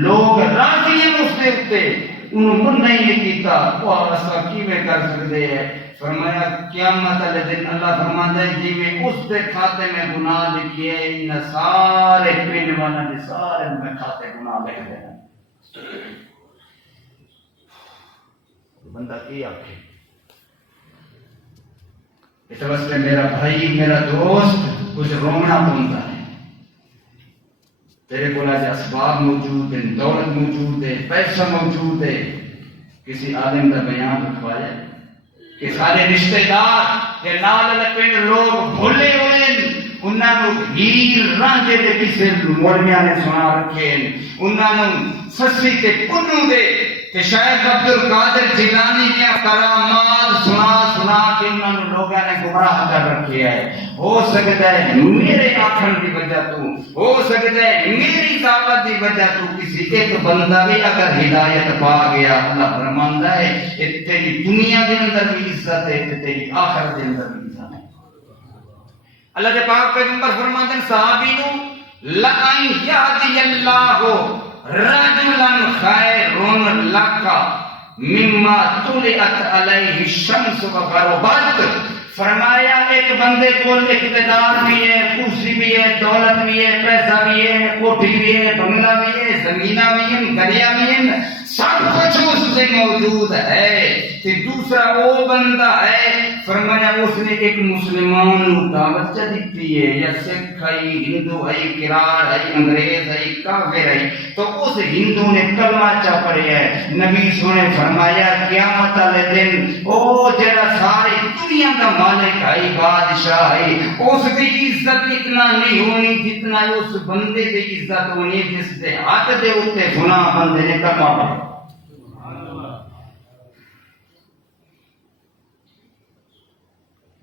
لوگ راضی ہیں اس کے اوتے انہوں من نہیں کیتا وہ ایسا کیویں کر سکتے ہیں فرمایا قیامت والے دن اللہ فرماتا ہے جی میں اس دے کھاتے میں گناہ لکھیے ان سارے پنڈ والوں نے سارے میں کھاتے گناہ لکھ دینا بندہ کی آکھے اس واسطے میرا بھائی میرا دوست کچھ رونا پونتا ہے تیرے کو آج اسباب موجود ہیں دولت موجود ہے پیسہ موجود ہے کسی عالم کا بیان رکھوایا کہ سارے رشتہ دار کے نال پنڈ لوگ بھولے ہوئے انہوں نے ہیر رانجے دے کسے موڑیاں نے سنا رکھے انہوں نے سسی کے پنوں دے کہ شاید عبد القادر جیلانی نے کرامات سنا کے انہوں نے لوگوں نے گمراہ کر رکھے ہے ہو سکتا ہے میرے آخر کی وجہ تو ہو سکتا ہے میری طاقت کی وجہ تو کسی ایک بندہ بھی اگر ہدایت پا گیا اللہ فرماندا ہے تیری دنیا کے اندر بھی عزت ہے تیری آخرت کے اندر بھی عزت ہے اللہ کے پاک پیغمبر فرماتے ہیں صحابی نو لَأَنْ يَهْدِيَ اللَّهُ رَجُلًا خَيْرٌ لَكَ مِمَّا طُلِعَتْ عَلَيْهِ الشَّمْسُ وَغَرَبَتْ فرمایا ایک بندے کو اقتدار بھی ہے کرسی بھی ہے دولت بھی ہے پیسہ بھی ہے کوٹھی بھی ہے بنگلہ بھی ہے زمینہ بھی ہے دریا بھی ہے سب کچھ اس سے موجود ہے کہ دوسرا وہ بندہ ہے فرمایا اس نے ایک مسلمان نو دعوت دیتی ہے یا سکھ ہے ہندو ہے کرار ہے انگریز ہے کافر ہے تو اس ہندو نے کلمہ چا پڑھیا ہے نبی سنے فرمایا قیامت والے دن او جڑا ساری دنیا کا مالک ہے بادشاہ ہے اس کی عزت اتنا نہیں ہونی جتنا اس بندے کی عزت ہونی جس دے ہاتھ دے اوتے گناہ بندے نے کلمہ پڑھا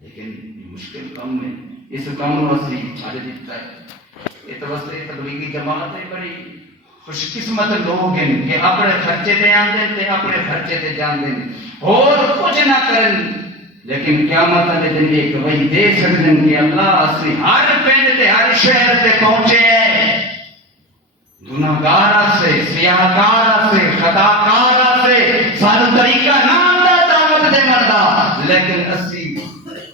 لیکن مشکل کام میں اس کام کو اسی چھاڑ دیتا ہے یہ تو بس تبلیغی جماعت ہے بڑی خوش قسمت لوگ ہیں کہ اپنے خرچے تے آندے تے اپنے خرچے تے جاندے اور کچھ نہ کرن لیکن قیامت والے دن ایک وہی دے سکدن کہ اللہ اسی ہر پنڈ تے ہر شہر تے پہنچے ہیں گناہگار سے سیاہکار سے خطاکار سے سارا طریقہ نہ آندا دعوت دے مردا لیکن اسی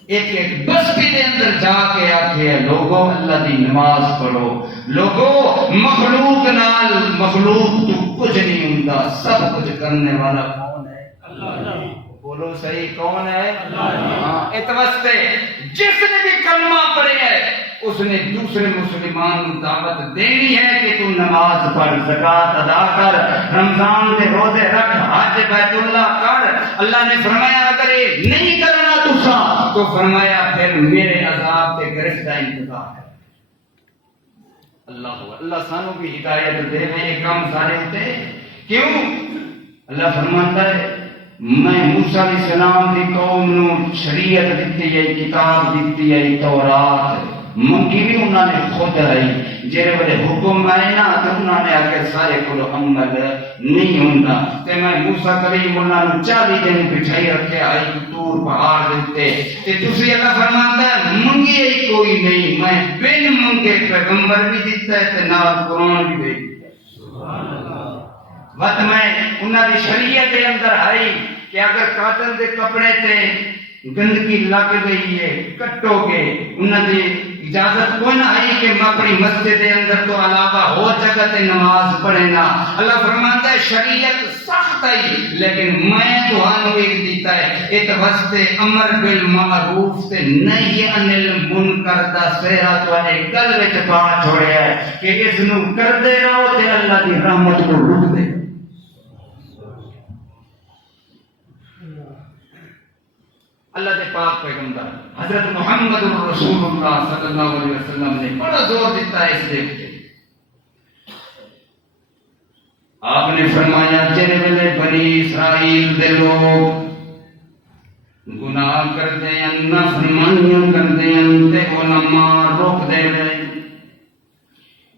ایک ایک بستی دے اندر جا کے آکھے لوگوں اللہ دی نماز پڑھو لوگوں مخلوق نال مخلوق تو کچھ نہیں ہوندا سب کچھ کرنے والا کون ہے اللہ بولو صحیح کون ہے اللہ اس واسطے جس نے بھی کلمہ پڑھا ہے اس نے دوسرے مسلمان کو دعوت دینی ہے کہ تو نماز پڑھ زکات ادا کر رمضان کے روزے رکھ حج بیت اللہ کر اللہ نے فرمایا اگر یہ نہیں کرنا تو فرمایا پھر میرے عذاب کے گرفت کا انتظار ہے اللہ سانو بھی ہدایت دے میں یہ کام سارے ہوتے کیوں اللہ فرماتا ہے میں موسیٰ علیہ السلام دی قوم نو شریعت دیتی ہے کتاب دیتی ہے تورات منگی بھی انہوں نے خود آئی جیرے بڑے حکم آئے نا تو انہوں نے آگے سارے کو عمل نہیں ہوندہ تے میں موسیٰ کریم انہوں نے 40 دن بٹھائی رکھے آئی تور پہاڑ دیتے تے دوسری اللہ فرماتا ہے منگی ہی کوئی نہیں میں بن منگے پیغمبر بھی دیتا ہے تے نال قرآن بھی دے وقت میں انہوں نے شریعت دے اندر آئی کہ اگر قاتل دے کپڑے تے گندگی لگ گئی ہے کٹو گے انہوں نے اجازت کوئی نہ آئی کہ میں اپنی مسجد دے اندر تو علاوہ ہو جگہ تے نماز پڑھے نا اللہ فرماتا ہے شریعت سخت ہے لیکن میں تمہوں ایک دیتا ہے ایک واسطے امر بالمعروف تے نہیں عن المنکر دا سہرا تواڈے گل وچ پا چھوڑیا ہے کہ اس نو کردے رہو تے اللہ دی رحمت کو روک دے اللہ دے پاک پیغمبر حضرت محمد رسول اللہ صلی اللہ علیہ وسلم نے بڑا زور دیتا ہے اس دیکھ کے آپ نے فرمایا جن ویلے بنی اسرائیل دے لوگ گناہ کرتے ہیں نافرمانیاں کرتے ہیں تے علماء روک دے رہے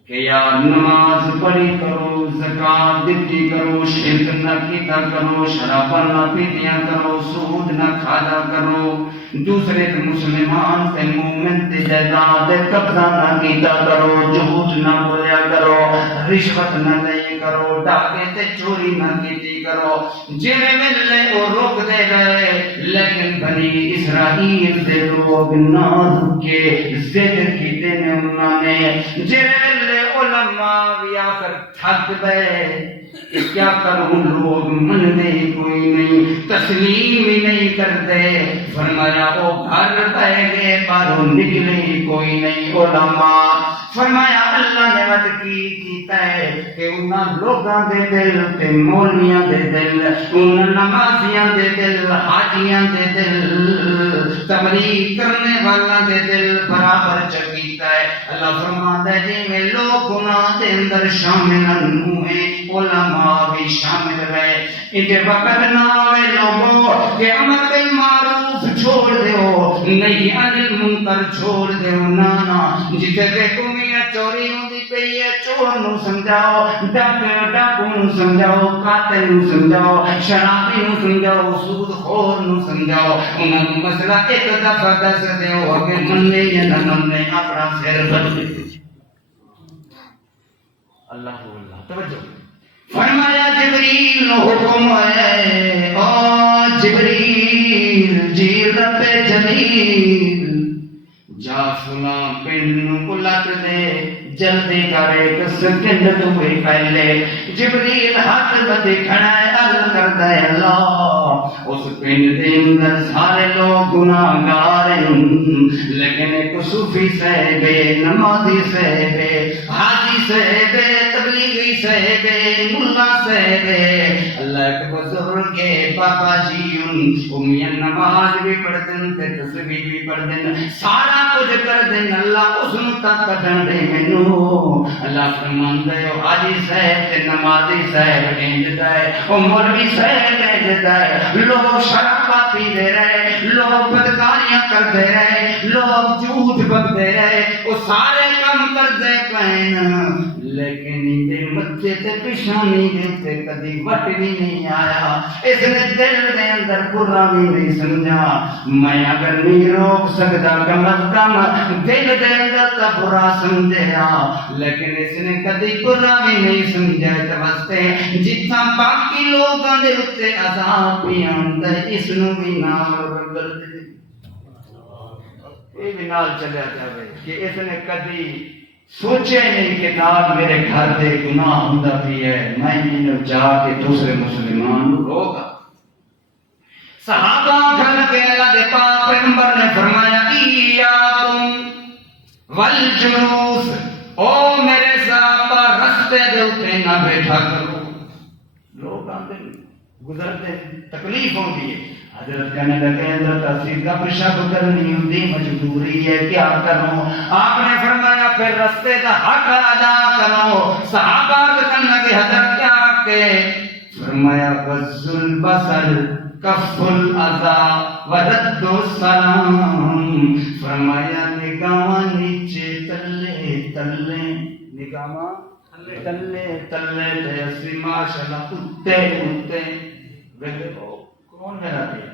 کہ یار نماز پڑھی کرو زکات دیتی کرو شرک نہ کیتا کرو شراب نہ پیتیاں کرو سود نہ کھادا کرو دوسرے مسلمان تے مومن تے جائیداد قبضہ نہ کیتا کرو جھوٹ نہ بولیا کرو رشوت نہ لیا کرو ڈاکے تے چوری نہ کیتی کرو جویں ویلے او روک دے گئے لیکن بنی اسرائیل دے لوگ نہ رکے ضد کیتے نے انہوں نے جویں علماء بھی آخر تھک گئے کیا کروں لوگ مننے کوئی نہیں تسلیم ہی نہیں کرتے فرمایا وہ گھر پہ گئے باہروں نکلے کوئی نہیں علماء فرمایا اللہ نے مت کی کیتا ہے کہ انہاں لوگاں دے دل تے مولویاں دے دل انہاں نمازیاں دے دل حاجیاں دے دل تبلیغ کرنے والا دے دل برابر چکیتا ہے اللہ فرماتا ہے جی میں لوگ گناہ دے اندر شامل ہوئے علماء بھی شامل رہے انکے وقت نہ ہوئے لوگوں کہ امر بالمعروف چھوڑ دیو نہیں عن المنکر چھوڑ دیو نانا جتے تے کمیاں چوری ہوندی پئی ہے چور نو سمجھاؤ ڈاکو نو سمجھاؤ قاتل نو سمجھاؤ شرابی نو سمجھاؤ سود خور نو سمجھاؤ انہاں نو مسئلہ ایک دفعہ دس دیو اگے مننے یا نہ مننے اپنا سر بدل دے اللہ توجہ فرمایا جبریل نو حکم ہے او جبریل جی رب جلیل جا فلاں پنڈ نو الٹ دے جلدی کر ایک سکنڈ تو کوئی پہلے جبریل ہاتھ بدے کھڑا ہے عرض کرتا ہے اللہ اس پنڈ دے اندر سارے لوگ گناہگار ہیں، لیکن ایک صوفی صاحب، نمازی صاحب، حاجی صاحب، تبلیغی صاحب، ملا صاحب، اللہ کے بزرگ بابا جی امیاں نماز بھی پڑھتے ہیں، تسبیح بھی پڑھتے ہیں، سارا کچھ کرتے ہیں، اللہ اس نو تک کڈن دے مینوں۔ اللہ فرماندا ہے حاجی صاحب تے نمازی صاحب انجدا ہے، او مولوی صاحب انجدا ہے، لوگ شراباں پیندے رہے، لوگ بدکاریاں کرتے رہے، لوگ جھوٹ بکتے رہے، وہ سارے کام کرتے پین، لیکن اندے متھے تے پیشانی دے کدی وٹ بھی نہیں آیا، اس نے دل دے اندر برا بھی نہیں سمجھا۔ میں اگر نہیں روک سکتا کم از کم دل دے اندر تا برا سمجھا، لیکن اس نے کدی برا بھی نہیں سمجھا، تے واسطے جتنا باقی لوگاں دے اوتے عذاب بھی آندا اس نو بھی نال رگڑ دے، یہ بھی نال چلیا جاوے کہ اس نے کدی سوچے نہیں کہ نال میرے گھر دے گناہ ہوندا بھی ہے، میں انہوں جا کے دوسرے مسلمان روکا۔ صحابہ آکھن لگے اللہ دے پاک پیغمبر نے فرمایا ایاکم والجلوس، او میرے صحابہ رستے دے اوتے نہ بیٹھا کرو، لوگ آندے گزرتے تکلیف ہوندی ہے، حضرت کہنے لگے حضرت اسی گپ شپ کرنی ہوندی مجبوری ہے، کیا کروں؟ آپ نے فرمایا پھر رستے کا حق ادا کرو۔ صحابہ کہنے لگے حضرت کیا کہ؟ فرمایا غض البصر کف الاذى ورد السلام، فرمایا نگاہ نیچے تلے تلے، نگاہ تلے تلے تے اسی ماشاءاللہ اتے اتے ویلے کون میرا دے،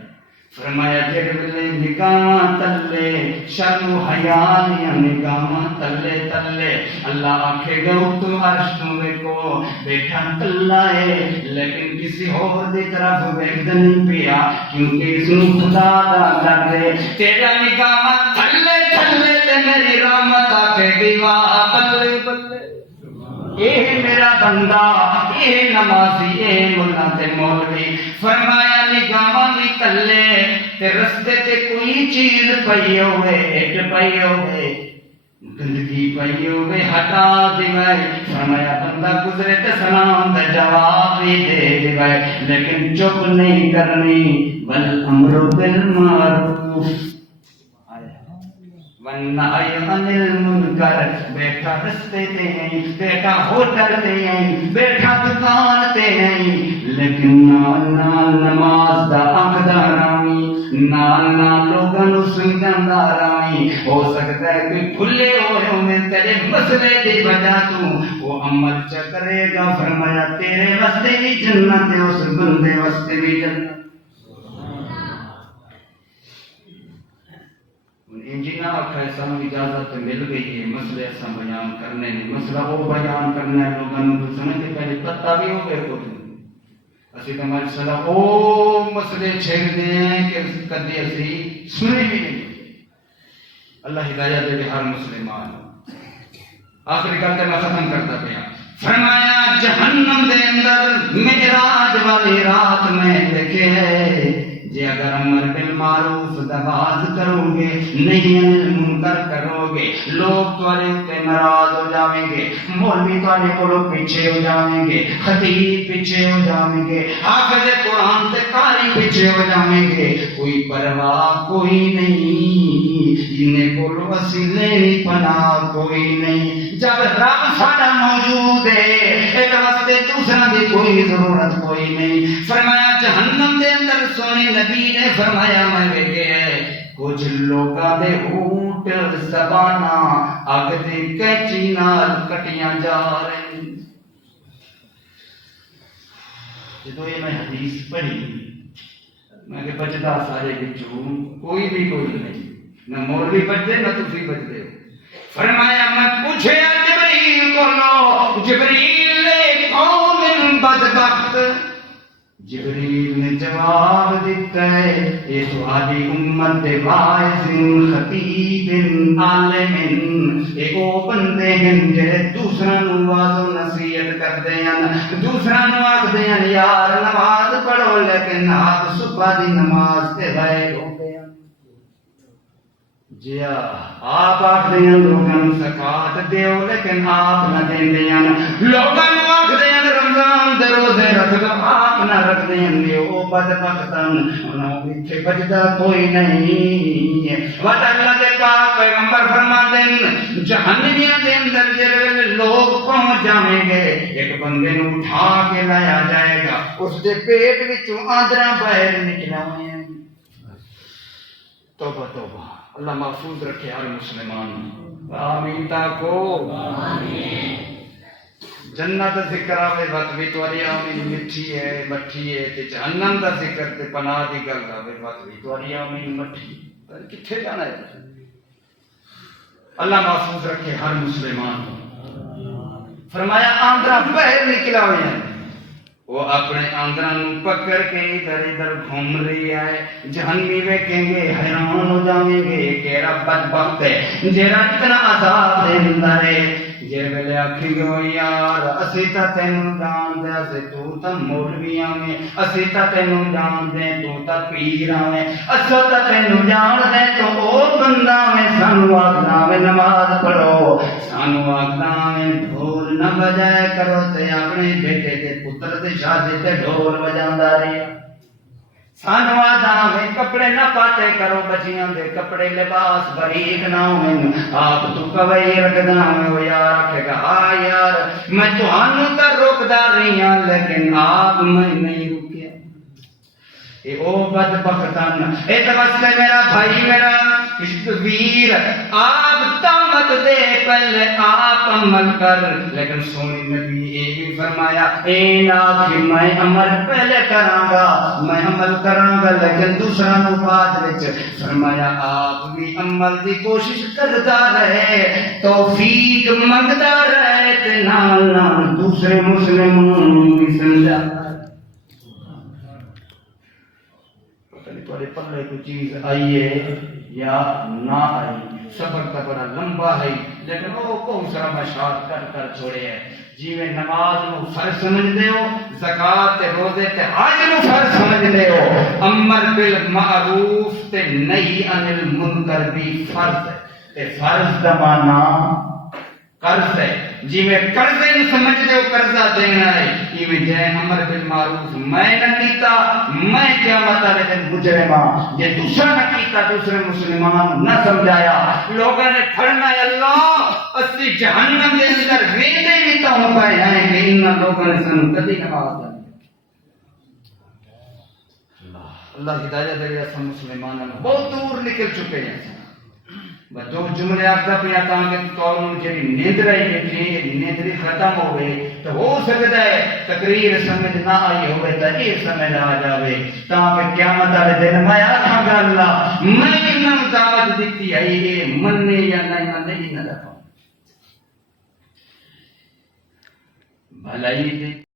فرمایا جڑے ویلے نگاہ تلے شرم و حیا نیا نگاہ تلے تلے، اللہ آکھے گا تو عرش تو ویکھو بیٹھا تلا ہے، لیکن کسی اور دی طرف ویکھدا نہیں پیا، کیونکہ اس نو خدا دا ڈر ہے، تیرا نگاہ تلے تلے تے میری رحمت آکھے گی واہ بلے بلے، اے میرا بندہ، اے نمازی، اے ملا تے مولوی، فرمایا نگاہاں بھی تلے تے رستے تے کوئی چیز پئی ہوئے، اٹ پئی ہوئے، گندگی پئی ہوئے ہٹا دیوے، فرمایا بندہ گزرے تے سلام دا جواب ہی دے دیوے، لیکن چپ نہیں کرنی، والامر بالمعروف والنہی عن المنکر، بیٹھا رستے تے ہیں، بیٹھا ہوٹل تے ہیں، بیٹھا دکان تے ہیں، لیکن نال نال نماز دا عقیدہ رامی، نال نال لوگاں نو سمجھاندا رامی، ہو سکتا ہے کہ بھلے ہوئے ہوں تیرے مسئلے دی وجہ تو وہ عمل چ کرے گا، فرمایا تیرے واسطے بھی جنت ہے، اس بندے واسطے بھی جنت۔ انجینا فیصلہ اجازت مل گئی ہے، مسئلے ایسا بیان کرنے نہیں، مسئلہ وہ بیان کرنا ہے لوگوں کو سمجھ کے پہلے پتہ بھی ہو گئے کو اسی تو مسئلہ وہ مسئلے چھیڑ دے ہیں کہ کدی اسی سنے بھی نہیں۔ اللہ ہدایت دے ہر مسلمان۔ آخری گل تے میں ختم کرتا پیا، فرمایا جہنم دے اندر معراج والی رات میں دیکھے ہے، جی اگر امر بالمعروف دباز کرو گے، نہیں منکر کرو گے، لوگ تمہارے تے ناراض ہو جاویں گے، مولوی تمہارے کولوں پیچھے ہو جاویں گے، خطیب پیچھے ہو جاویں گے، حافظ قرآن تے قاری پیچھے ہو جاویں گے، کوئی پرواہ کوئی نہیں، انہیں کولوں اسی لینی پناہ کوئی نہیں، جب رب ساڈا موجود ہے ایک واسطے دوسرا دی کوئی ضرورت کوئی نہیں۔ فرمایا جہنم دے اندر سونے نبی نے فرمایا میں ویکھے کچھ لوگاں دے اونٹ زباناں اگ دے کینچی نال کٹیاں جا رہے۔ جدوں یہ میں حدیث پڑھی میں کہ بچتا سارے بچوں کوئی بھی کوئی نہیں، نہ مولوی بچتے نہ تسی بچتے ہو۔ فرمایا میں پوچھے جبریل کو، جبریل قوم بدبخت، جبریل نے جواب دیتا ہے اے تہاڈی امت دے واعظ خطیب عالم اے او بندے ہیں جڑے دوسراں نوں واعظ و نصیحت کردے ہیں، دوسراں نوں آکھدے ہیں یار نماز پڑھو، لیکن آپ صبح دی نماز تے غائب ہو گئے ہیں۔ جی آپ آکھدے ہیں لوگاں نوں زکات دیو، لیکن آپ نہ دیندے ہیں، لوگاں نوں آکھدے ہیں رمضان دے روزے رکھ لو، آپ نہ رکھدے ہیں، او بدبختن انہاں وچ بچدا کوئی نہیں۔ وٹ اللہ دے پاک پیغمبر فرماندے ہیں جہنمیاں دے اندر جڑے لوگ پہنچ جاویں گے، ایک بندے نوں اٹھا کے لایا جائے گا، اس دے پیٹ وچوں آندراں باہر نکلیں ہوئے ہیں۔ توبہ توبہ، اللہ محفوظ رکھے ہر مسلمان، آمین تاکو جنت دا ذکر آوے وقت بھی تواڈی آمین مٹھی ہے مٹھی ہے، تے جہنم دا ذکر تے پناہ دی گل آوے وقت بھی تواڈی آمین مٹھی، کتھے جانا ہے؟ اللہ محفوظ رکھے ہر مسلمان۔ فرمایا آندرا باہر نکلا ہوئے ہیں، وہ اپنے آندرا نو پکڑ کے ادھر ادھر گھوم رہی ہے، جہنمی ویکھیں گے حیران ہو جاویں گے کیڑا بدبخت ہے جیڑا اتنا عذاب دیندا ہے۔ جے ویلے آکھی گے یار اسی تا تینوں جان دے، اسی تو تا مولوی آویں، اسی تا تینوں جان دے تو تا پیر آویں، اسی تا تینوں جان دے تو او بندہ آویں، سانو آکھدا آویں نماز پڑھو، سانو آکھدا آویں ڈھول نہ بجایا کرو، تے اپنے بیٹے دے پتر دے شادی تے ڈھول بجاندا رہیا، سانو آکھدا آویں کپڑے نہ پاتے کرو، بچیاں دے کپڑے لباس باریک نہ ہوئیں، آپ تو کوئی رکھدا آویں، یار آکھے گا ہاں یار میں تہانوں تے روکدا رہی ہاں، لیکن آپ میں نہیں رکیا۔ اے او بدبختن، اے توسلے میرا بھائی میرا ویر، آپ تامت دے پہلے آپ عمل کر، لیکن سونی نبی اے بھی فرمایا اے نا کہ میں عمل پہلے کراں گا، میں عمل کراں گا لیکن دوسرا نو بعد وچ، فرمایا آپ بھی عمل دی کوشش کردا رہے، توفیق منگدا رہے، تے نال نال دوسرے مسلمانوں بھی سمجھا تھوڑے پلے کوئی چیز آئی ہے یا نہ آئی، سفر کا بڑا لمبا ہے، لیکن وہ بہت سارا مشاہد کر کر چھوڑے ہے۔ جی میں نماز نو فرض سمجھتے ہو، زکات تے روزے تے حج نو فرض سمجھتے ہو، امر بالمعروف تے نہی عن المنکر بھی فرض ہے، تے فرض دا معنی قرض ہے، جی میں قرضے نہیں سمجھتے ہو قرضہ دینا ہے، ایویں جے امر بالمعروف میں نہ کیتا میں قیامت والے دن مجرماں، یہ دوسرا نہ کیتا دوسرے مسلمان نہ سمجھایا، لوگوں نے پڑھنا ہے اللہ اسی جہنم کے اندر ویندے بھی تو ہو پائے ہیں کہ ان لوگوں نے سن کدی نماز اللہ ہدایت دے اساں مسلمانوں بہت دور نکل چکے ہیں۔ دو جملے آخر پیا کہ جی نیندر آئی بیٹھی نیندری ختم ہو گئی تو ہو سکتا ہے تقریر سمجھ نہ آئی ہوئے تو یہ سمجھ آ جائے تاکہ قیامت والے دن میں آخا گا اللہ میں انہوں دعوت دیتی ہے یہ مننے یا نہیں مننے ہی نہ رکھا بھلائی